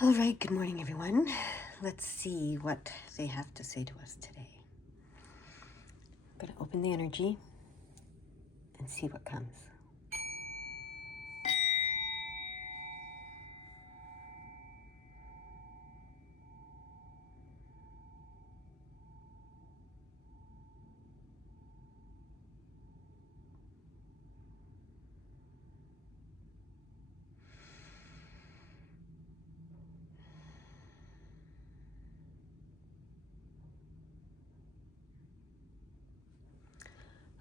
All right, good morning, everyone. Let's see what they have to say to us today. I'm going to open the energy and see what comes.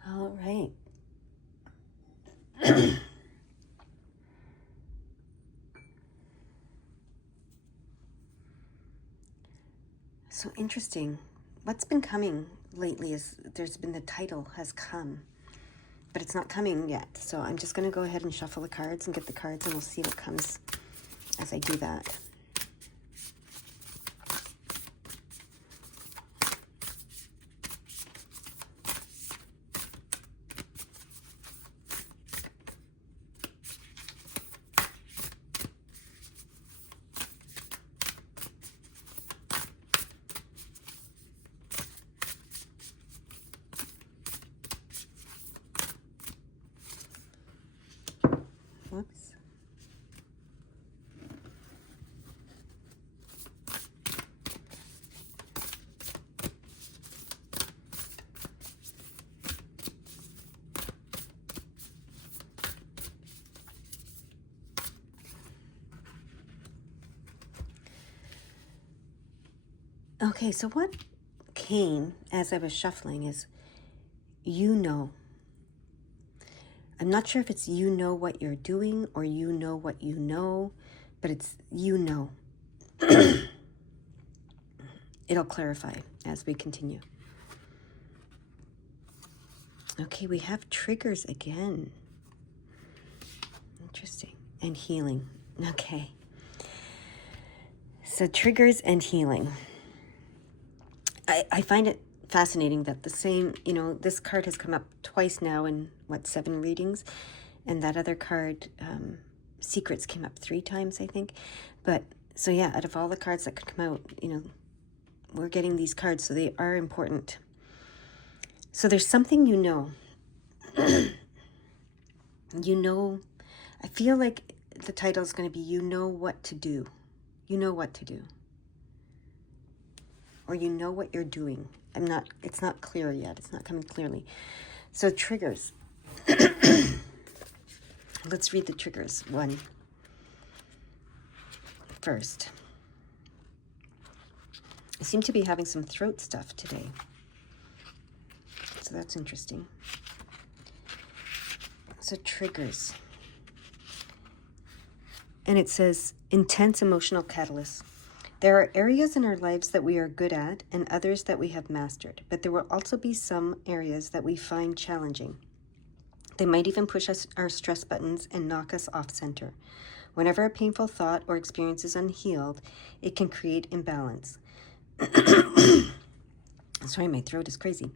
All right. So interesting. What's been coming lately is there's been the title has come, but it's not coming yet. So I'm just going to go ahead and shuffle the cards and get the cards, and we'll see what comes as I do that. Whoops. Okay, so what came as I was shuffling is you know. I'm not sure if it's you know what you're doing or you know what you know, but it's you know. It'll clarify as we continue. Okay, we have triggers again. Interesting. And healing. Okay. So triggers and healing. I find it fascinating that the same, this card has come up twice now in, 7 readings? And that other card, Secrets, came up 3 times, I think. But, so yeah, out of all the cards that could come out, we're getting these cards, so they are important. So there's something you know. I feel like the title is going to be you know what to do. You know what to do. Or you know what you're doing. It's not clear yet. It's not coming clearly. So triggers. Let's read the triggers. 1 first. I seem to be having some throat stuff today. So that's interesting. So triggers. And it says intense emotional catalyst. There are areas in our lives that we are good at and others that we have mastered, but there will also be some areas that we find challenging. They might even push our stress buttons and knock us off center. Whenever a painful thought or experience is unhealed, it can create imbalance. Sorry, my throat is crazy.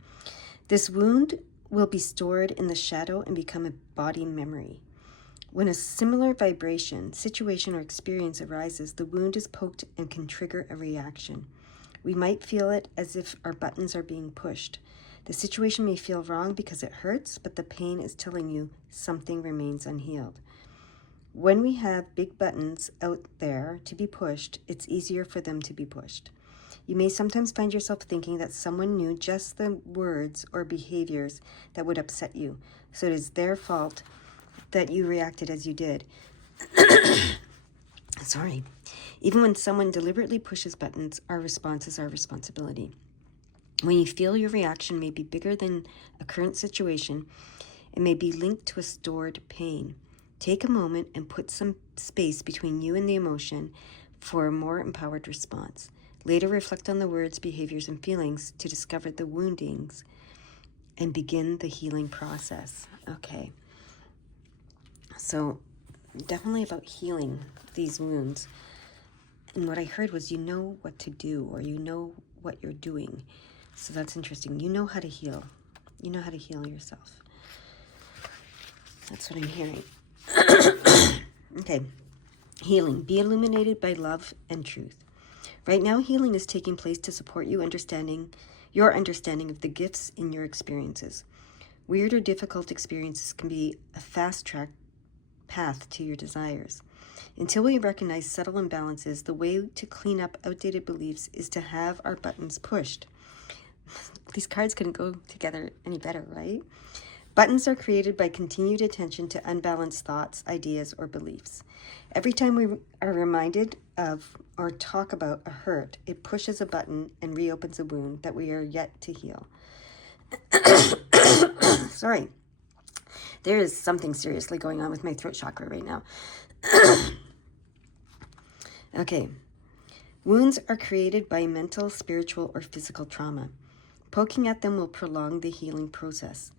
This wound will be stored in the shadow and become a body memory. When a similar vibration, situation, or experience arises, the wound is poked and can trigger a reaction. We might feel it as if our buttons are being pushed. The situation may feel wrong because it hurts, but the pain is telling you something remains unhealed. When we have big buttons out there to be pushed, it's easier for them to be pushed. You may sometimes find yourself thinking that someone knew just the words or behaviors that would upset you, so it is their fault that you reacted as you did. Sorry. Even when someone deliberately pushes buttons, our response is our responsibility. When you feel your reaction may be bigger than a current situation, it may be linked to a stored pain. Take a moment and put some space between you and the emotion for a more empowered response. Later, reflect on the words, behaviors, and feelings to discover the woundings and begin the healing process. Okay. So definitely about healing these wounds. And what I heard was you know what to do, or you know what you're doing. So that's interesting. You know how to heal. You know how to heal yourself. That's what I'm hearing. Okay. Healing. Be illuminated by love and truth. Right now, healing is taking place to support your understanding of the gifts in your experiences. Weird or difficult experiences can be a fast-track path to your desires. Until we recognize subtle imbalances, the way to clean up outdated beliefs is to have our buttons pushed. These cards couldn't go together any better, right? Buttons are created by continued attention to unbalanced thoughts, ideas, or beliefs. Every time we are reminded of or talk about a hurt, it pushes a button and reopens a wound that we are yet to heal. Sorry. There is something seriously going on with my throat chakra right now. Okay. Wounds are created by mental, spiritual, or physical trauma. Poking at them will prolong the healing process.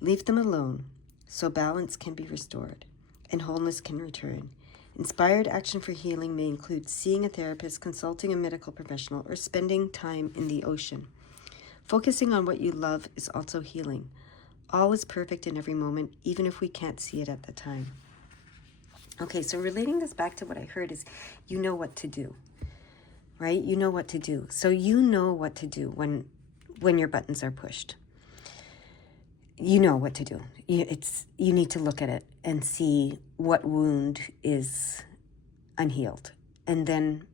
Leave them alone so balance can be restored and wholeness can return. Inspired action for healing may include seeing a therapist, consulting a medical professional, or spending time in the ocean. Focusing on what you love is also healing. All is perfect in every moment, even if we can't see it at the time. Okay, so relating this back to what I heard is you know what to do, right? You know what to do. So you know what to do when your buttons are pushed. You know what to do. You need to look at it and see what wound is unhealed. And then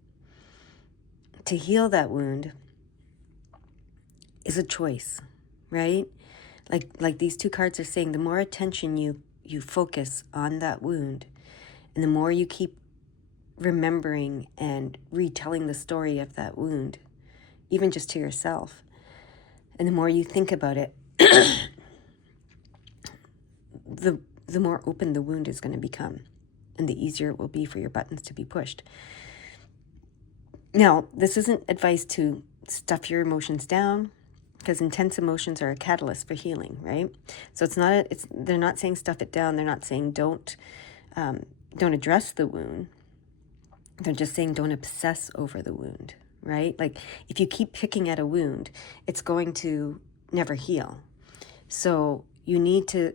to heal that wound is a choice, right? Like these two cards are saying, the more attention you focus on that wound, and the more you keep remembering and retelling the story of that wound, even just to yourself, and the more you think about it, the more open the wound is going to become, and the easier it will be for your buttons to be pushed. Now, this isn't advice to stuff your emotions down, because intense emotions are a catalyst for healing, right? So they're not saying stuff it down. They're not saying don't address the wound. They're just saying don't obsess over the wound, right? Like if you keep picking at a wound, it's going to never heal. So you need to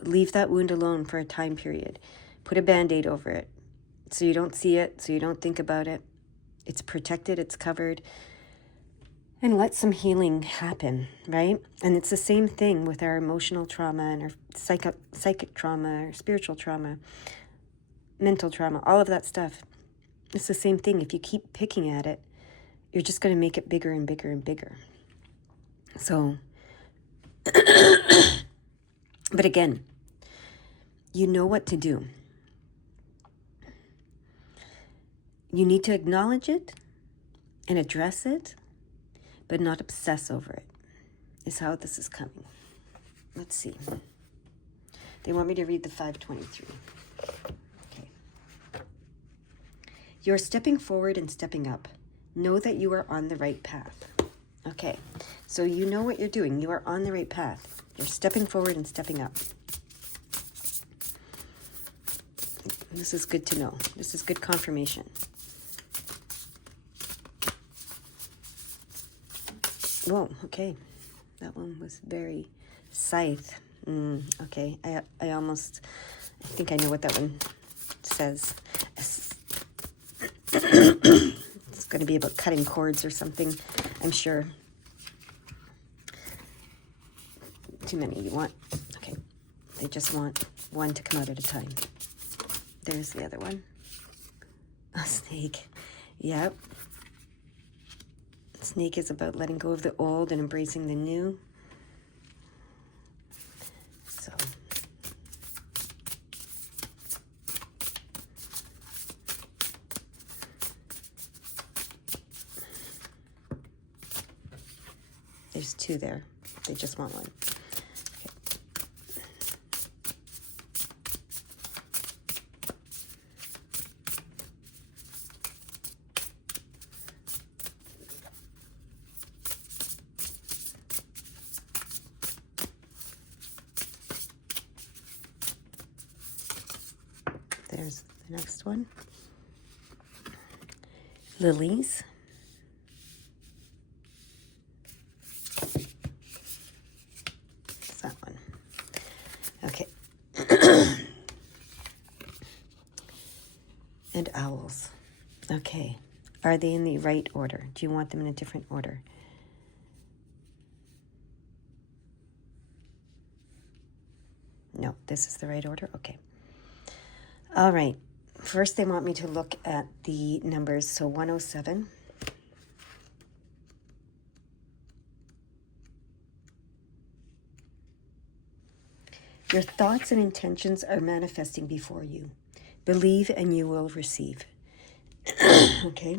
leave that wound alone for a time period. Put a Band-Aid over it so you don't see it, so you don't think about it. It's protected, it's covered. And let some healing happen, right? And it's the same thing with our emotional trauma and our psychic trauma, or spiritual trauma, mental trauma, all of that stuff. It's the same thing. If you keep picking at it, you're just going to make it bigger and bigger and bigger. So, but again, you know what to do. You need to acknowledge it and address it, but not obsess over it, is how this is coming. Let's see. They want me to read the 523. Okay. You're stepping forward and stepping up. Know that you are on the right path. Okay, so you know what you're doing. You are on the right path. You're stepping forward and stepping up. This is good to know. This is good confirmation. Whoa, okay. That one was very scythe. Okay, I think I know what that one says. It's going to be about cutting cords or something, I'm sure. Too many you want. Okay, they just want one to come out at a time. There's the other one. A snake. Yep. Snake is about letting go of the old and embracing the new. So, there's two there. They just want one. There's the next one. Lilies. It's that one. Okay. And owls. Okay. Are they in the right order? Do you want them in a different order? No, this is the right order? Okay. All right. First, they want me to look at the numbers. So 107. Your thoughts and intentions are manifesting before you. Believe and you will receive. Okay?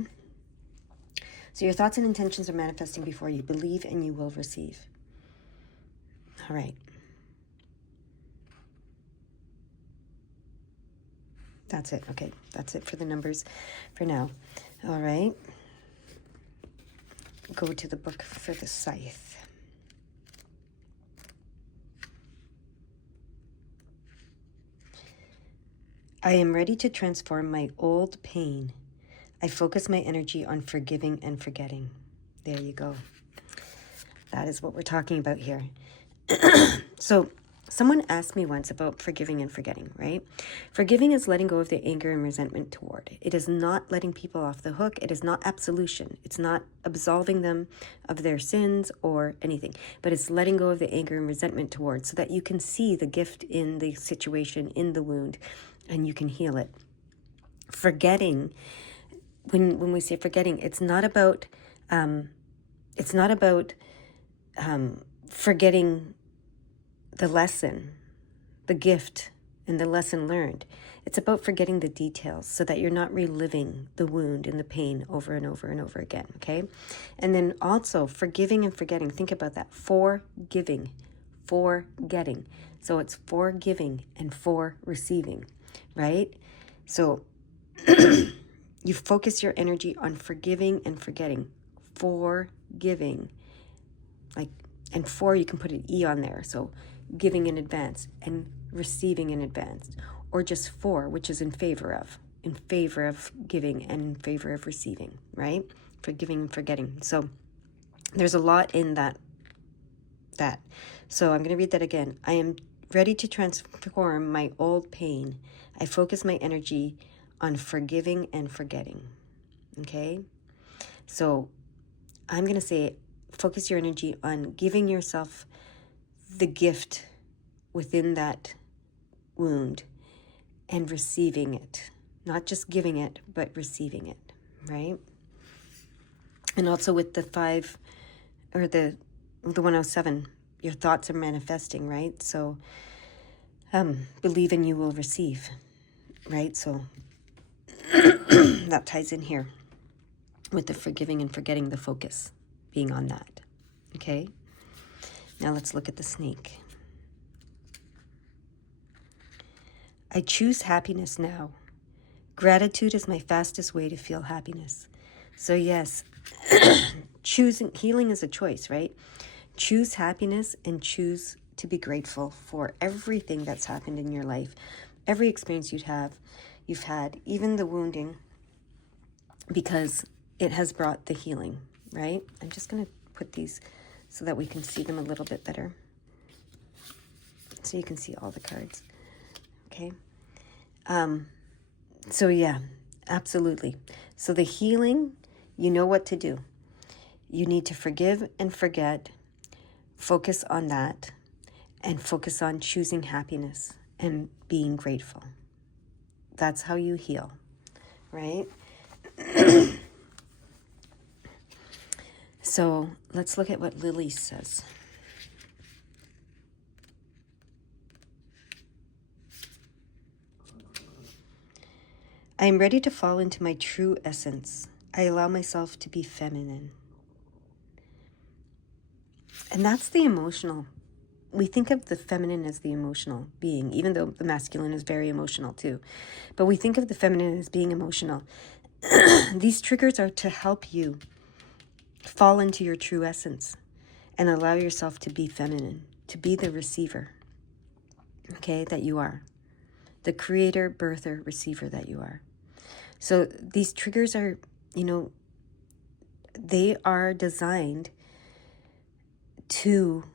So your thoughts and intentions are manifesting before you. Believe and you will receive. All right. That's it. Okay. That's it for the numbers for now. All right. Go to the book for the scythe. I am ready to transform my old pain. I focus my energy on forgiving and forgetting. There you go. That is what we're talking about here. So someone asked me once about forgiving and forgetting, right? Forgiving is letting go of the anger and resentment toward. It is not letting people off the hook. It is not absolution. It's not absolving them of their sins or anything, but it's letting go of the anger and resentment toward so that you can see the gift in the situation, in the wound, and you can heal it. Forgetting, when we say forgetting, it's not about forgetting the lesson, the gift, and the lesson learned. It's about forgetting the details so that you're not reliving the wound and the pain over and over and over again, okay? And then also forgiving and forgetting. Think about that. Forgiving, forgetting. So it's forgiving and for receiving, right? So you focus your energy on forgiving and forgetting. Forgiving. And for, you can put an E on there. So giving in advance and receiving in advance. Or just for, which is in favor of giving and in favor of receiving, right? Forgiving and forgetting. So there's a lot in that. So I'm going to read that again. I am ready to transform my old pain. I focus my energy on forgiving and forgetting. Okay? So I'm going to say, focus your energy on giving yourself the gift within that wound and receiving it. Not just giving it, but receiving it, right? And also with the 5, or the 107, your thoughts are manifesting, right? So believe and you will receive, right? So that ties in here with the forgiving and forgetting, the focus being on that, okay? Now let's look at the snake. I choose happiness now. Gratitude is my fastest way to feel happiness. So yes, choosing healing is a choice, right? Choose happiness and choose to be grateful for everything that's happened in your life, every experience you've had, even the wounding, because it has brought the healing, right? I'm just going to put these so that we can see them a little bit better. So you can see all the cards. Okay. So yeah, absolutely. So the healing, you know what to do. You need to forgive and forget, focus on that, and focus on choosing happiness and being grateful. That's how you heal, right? So let's look at what Lily says. I am ready to fall into my true essence. I allow myself to be feminine. And that's the emotional. We think of the feminine as the emotional being, even though the masculine is very emotional too. But we think of the feminine as being emotional. These triggers are to help you fall into your true essence and allow yourself to be feminine, to be the receiver, okay, that you are. The creator, birther, receiver that you are. So these triggers are, they are designed to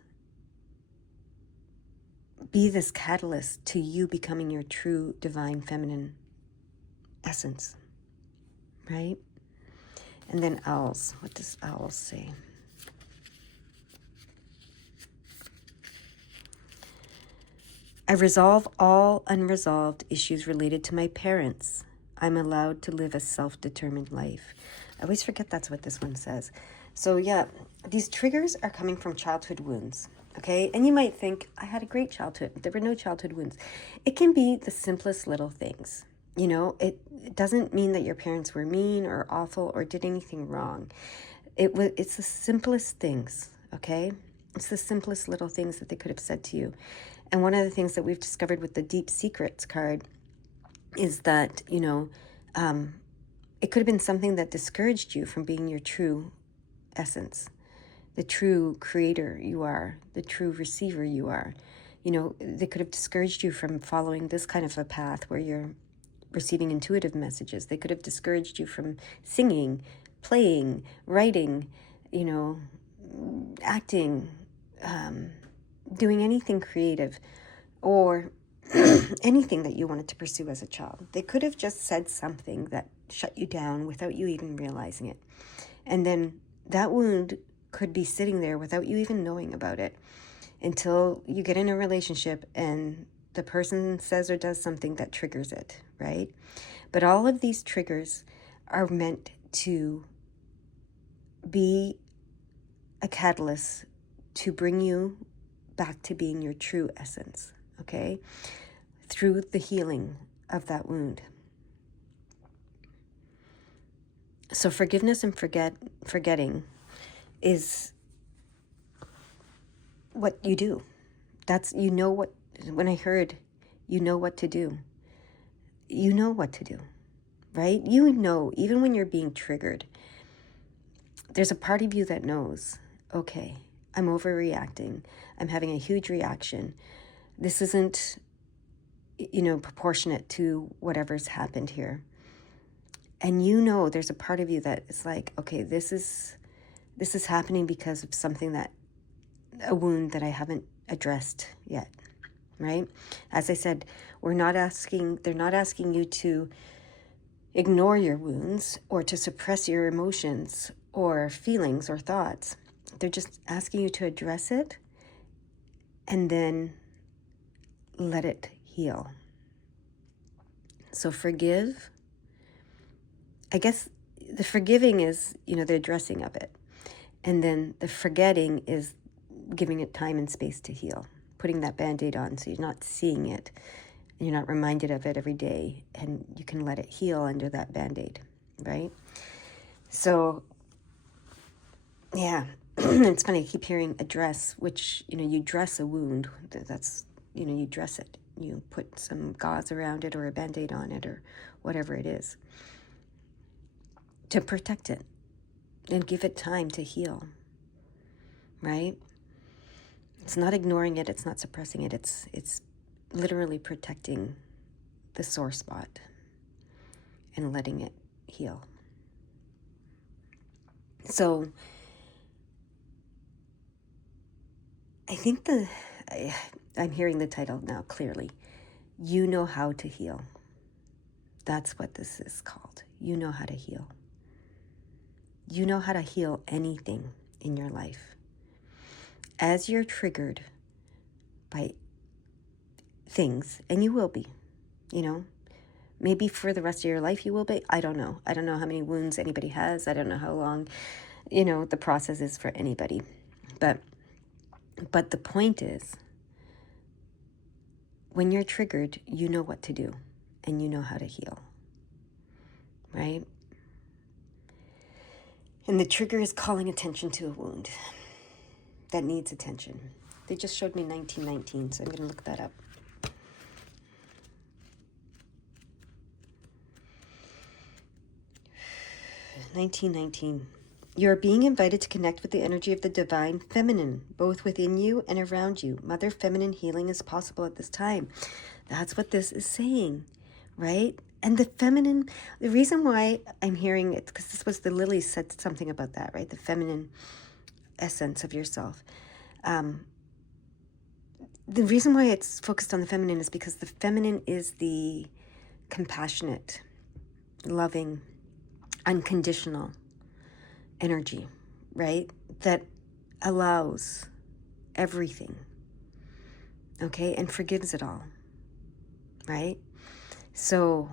be this catalyst to you becoming your true divine feminine essence, right? And then owls. What does owls say? I resolve all unresolved issues related to my parents. I'm allowed to live a self-determined life. I always forget that's what this one says. So yeah, these triggers are coming from childhood wounds. Okay, and you might think, I had a great childhood. There were no childhood wounds. It can be the simplest little things. You know, it doesn't mean that your parents were mean or awful or did anything wrong. It's the simplest things, okay? It's the simplest little things that they could have said to you. And one of the things that we've discovered with the Deep Secrets card is that, you know, it could have been something that discouraged you from being your true essence, the true creator you are, the true receiver you are. You know, they could have discouraged you from following this kind of a path where you're receiving intuitive messages. They could have discouraged you from singing, playing, writing, you know, acting, doing anything creative, or anything that you wanted to pursue as a child. They could have just said something that shut you down without you even realizing it. And then that wound could be sitting there without you even knowing about it until you get in a relationship and the person says or does something that triggers it, right? But all of these triggers are meant to be a catalyst to bring you back to being your true essence, okay? Through the healing of that wound. So forgiveness and forgetting is what you do. That's, you know what, when I heard, you know what to do. You know what to do, right? You know, even when you're being triggered, there's a part of you that knows, okay, I'm overreacting. I'm having a huge reaction. This isn't, you know, proportionate to whatever's happened here. And you know, there's a part of you that is like, okay, this is happening because of something a wound that I haven't addressed yet, right? As I said, they're not asking you to ignore your wounds or to suppress your emotions or feelings or thoughts. They're just asking you to address it and then let it heal. So forgive. I guess the forgiving is, you know, the addressing of it. And then the forgetting is giving it time and space to heal, putting that Band-Aid on so you're not seeing it and you're not reminded of it every day, and you can let it heal under that Band-Aid, right? So, yeah, it's funny, I keep hearing address, which, you know, you dress a wound. That's, you know, you dress it. You put some gauze around it or a Band-Aid on it or whatever it is to protect it and give it time to heal, right? It's not ignoring it. It's not suppressing it. It's literally protecting the sore spot and letting it heal. So I think I'm hearing the title now clearly. You know how to heal. That's what this is called. You know how to heal. You know how to heal anything in your life. As you're triggered by things, and you will be, you know, maybe for the rest of your life you will be. I don't know. I don't know how many wounds anybody has. I don't know how long, you know, the process is for anybody. But the point is, when you're triggered, you know what to do and you know how to heal, right? And the trigger is calling attention to a wound that needs attention. They just showed me 1919, so I'm going to look that up. (1919). You are being invited to connect with the energy of the divine feminine, both within you and around you. Mother feminine healing is possible at this time. That's what this is saying, right? And the feminine, the reason why I'm hearing it, because this was the Lilies said something about that, right? The feminine essence of yourself. The reason why it's focused on the feminine is because the feminine is the compassionate, loving, unconditional, energy, right? That allows everything, okay, and forgives it all, right? So,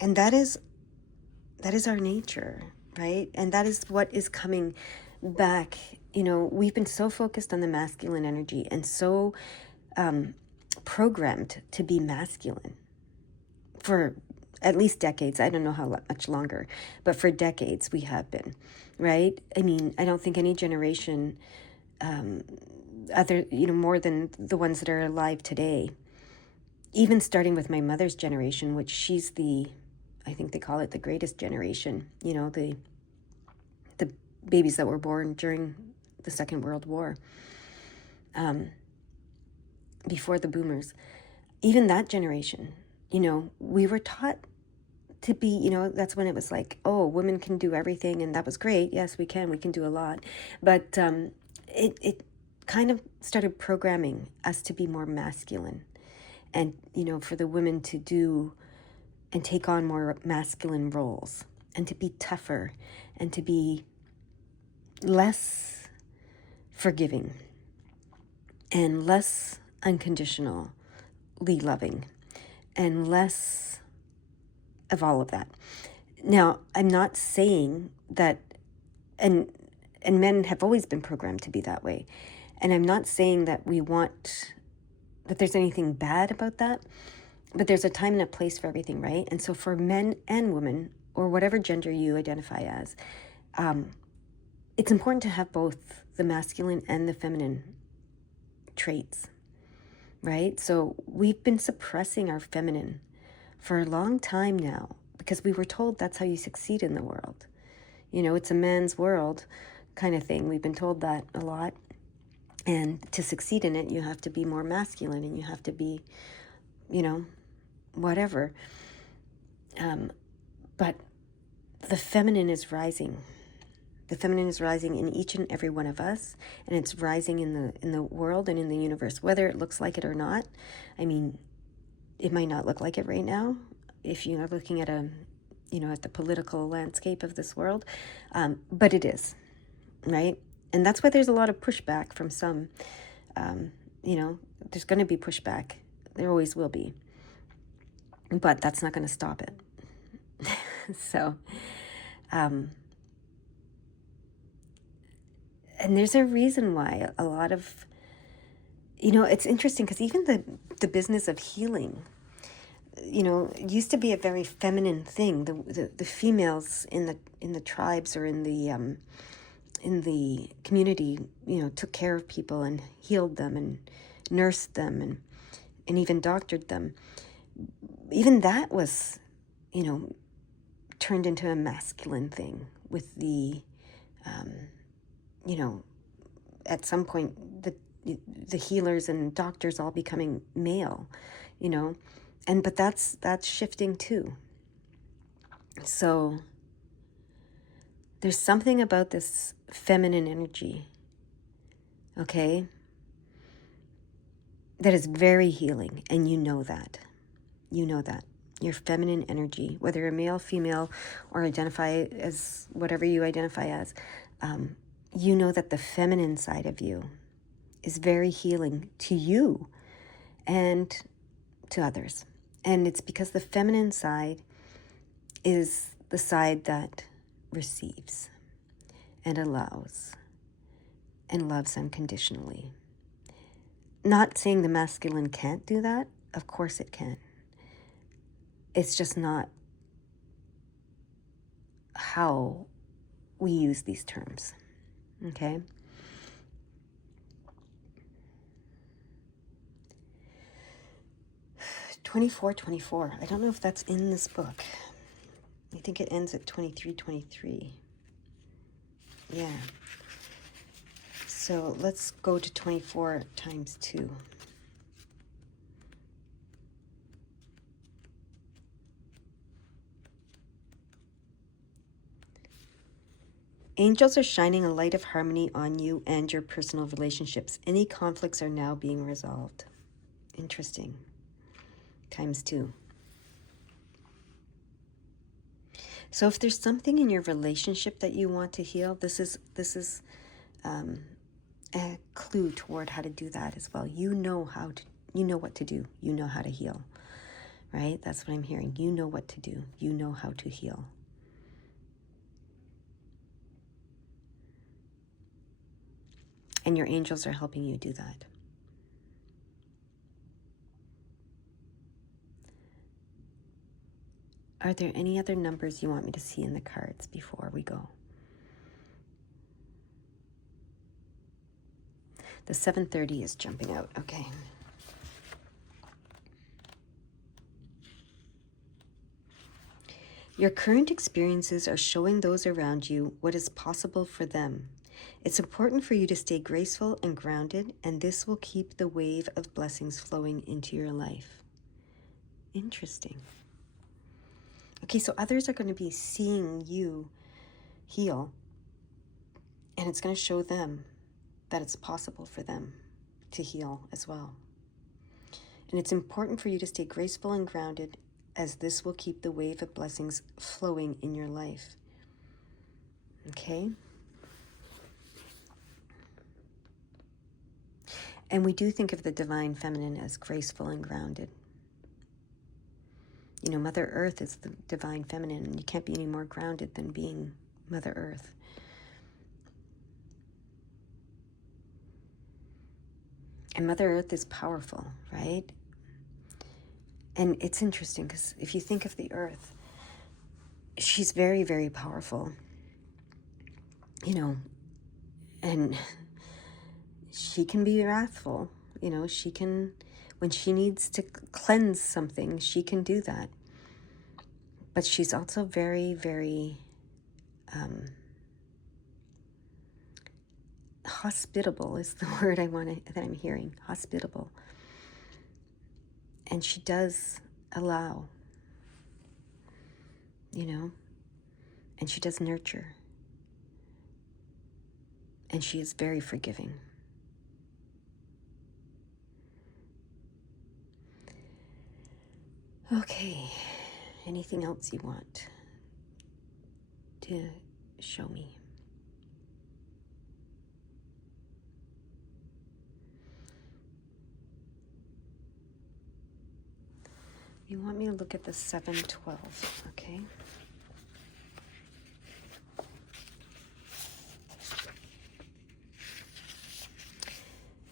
and that is our nature, right? And that is what is coming back. We've been so focused on the masculine energy and so programmed to be masculine for at least decades. I don't know how much longer, but for decades we have been, right? I mean, I don't think any generation, more than the ones that are alive today, even starting with my mother's generation, which she's I think they call it the greatest generation, the babies that were born during the Second World War, before the boomers. Even that generation, we were taught to be, that's when it was like, oh, women can do everything, and that was great. Yes, we can do a lot. But it kind of started programming us to be more masculine, and, for the women to do and take on more masculine roles, and to be tougher, and to be less forgiving, and less unconditionally loving, and less of all of that. Now, I'm not saying that, and men have always been programmed to be that way, and I'm not saying that that there's anything bad about that, but there's a time and a place for everything, right? And so for men and women, or whatever gender you identify as, it's important to have both the masculine and the feminine traits, right? So we've been suppressing our feminine for a long time now because we were told that's how you succeed in the world. It's a man's world kind of thing. We've been told that a lot. And to succeed in it, you have to be more masculine, and you have to be, whatever. But the feminine is rising. The feminine is rising in each and every one of us, and it's rising in the world and in the universe, whether it looks like it or not. I mean, it might not look like it right now if you are looking at at the political landscape of this world, but it is, right? And that's why there's a lot of pushback from some. There's going to be pushback. There always will be. But that's not going to stop it. So, and there's a reason why a lot of, it's interesting because even the business of healing, it used to be a very feminine thing. The females in the tribes or in the community, took care of people and healed them and nursed them and even doctored them. Even that was, turned into a masculine thing with the, at some point the healers and doctors all becoming male, but that's shifting too. So there's something about this feminine energy, okay, that is very healing, and you know that. Your feminine energy, whether you're male, female, or identify as whatever you identify as, you know that the feminine side of you is very healing to you and to others. And it's because the feminine side is the side that receives and allows and loves unconditionally. Not saying the masculine can't do that. Of course it can. It's just not how we use these terms, okay? "2424. I don't know if that's in this book. I think it ends at 2323. Yeah. So let's go to 24 times 2. Angels are shining a light of harmony on you and your personal relationships. Any conflicts are now being resolved. Interesting. Times 2. So if there's something in your relationship that you want to heal, this is a clue toward how to do that as well. You know what to do. You know how to heal, right? That's what I'm hearing. You know what to do. You know how to heal. And your angels are helping you do that. Are there any other numbers you want me to see in the cards before we go? The 730 is jumping out. Okay. Your current experiences are showing those around you what is possible for them. It's important for you to stay graceful and grounded, and this will keep the wave of blessings flowing into your life. Interesting. Okay, so others are going to be seeing you heal, and it's going to show them that it's possible for them to heal as well. And it's important for you to stay graceful and grounded, as this will keep the wave of blessings flowing in your life. Okay? And we do think of the divine feminine as graceful and grounded. You know, Mother Earth is the divine feminine, and you can't be any more grounded than being Mother Earth. And Mother Earth is powerful, right? And it's interesting because if you think of the Earth, she's very, very powerful, you know, and she can be wrathful, you know, she can, when she needs to cleanse something, she can do that. But she's also very, very hospitable is the word that I'm hearing, hospitable. And she does allow, you know, and she does nurture. And she is very forgiving. Okay, anything else you want to show me? You want me to look at the 712, okay?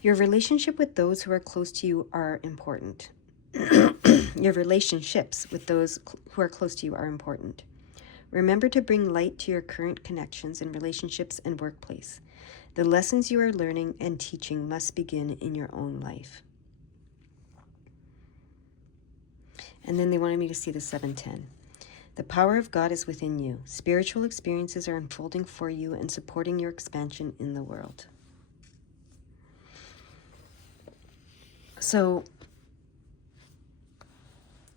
Your relationship with those who are close to you are important. Your relationships with those who are close to you are important. Remember to bring light to your current connections in relationships and workplace. The lessons you are learning and teaching must begin in your own life. And then they wanted me to see the 710. The power of God is within you. Spiritual experiences are unfolding for you and supporting your expansion in the world. So,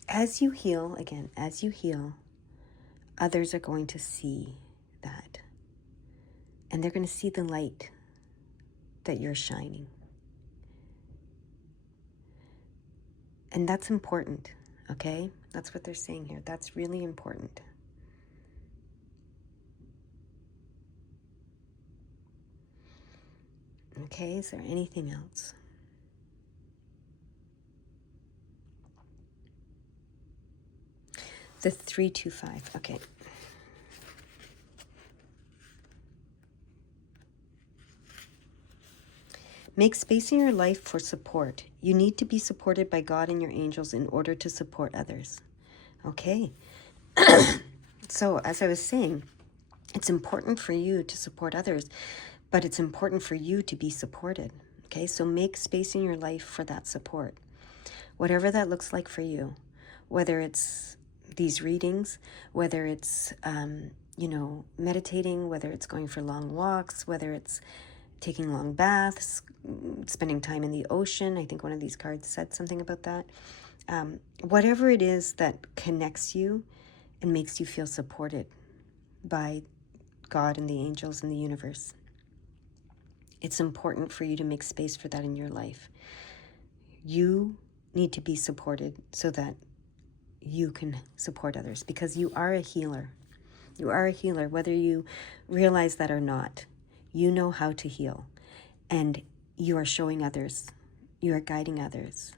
as you heal, others are going to see that. And they're going to see the light that you're shining. And that's important, okay? That's what they're saying here. That's really important. Okay, is there anything else? The 325, okay. Make space in your life for support. You need to be supported by God and your angels in order to support others. Okay. So, as I was saying, it's important for you to support others, but it's important for you to be supported. Okay, so make space in your life for that support. Whatever that looks like for you, whether it's these readings, whether it's, meditating, whether it's going for long walks, whether it's taking long baths, spending time in the ocean. I think one of these cards said something about that. Whatever it is that connects you and makes you feel supported by God and the angels and the universe. It's important for you to make space for that in your life. You need to be supported so that you can support others, because you are a healer. You are a healer, whether you realize that or not. You know how to heal. And you are showing others, you are guiding others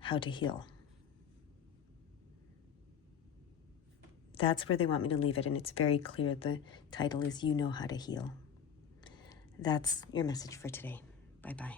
how to heal. That's where they want me to leave it, and it's very clear. The title is You Know How to Heal. That's your message for today. Bye-bye.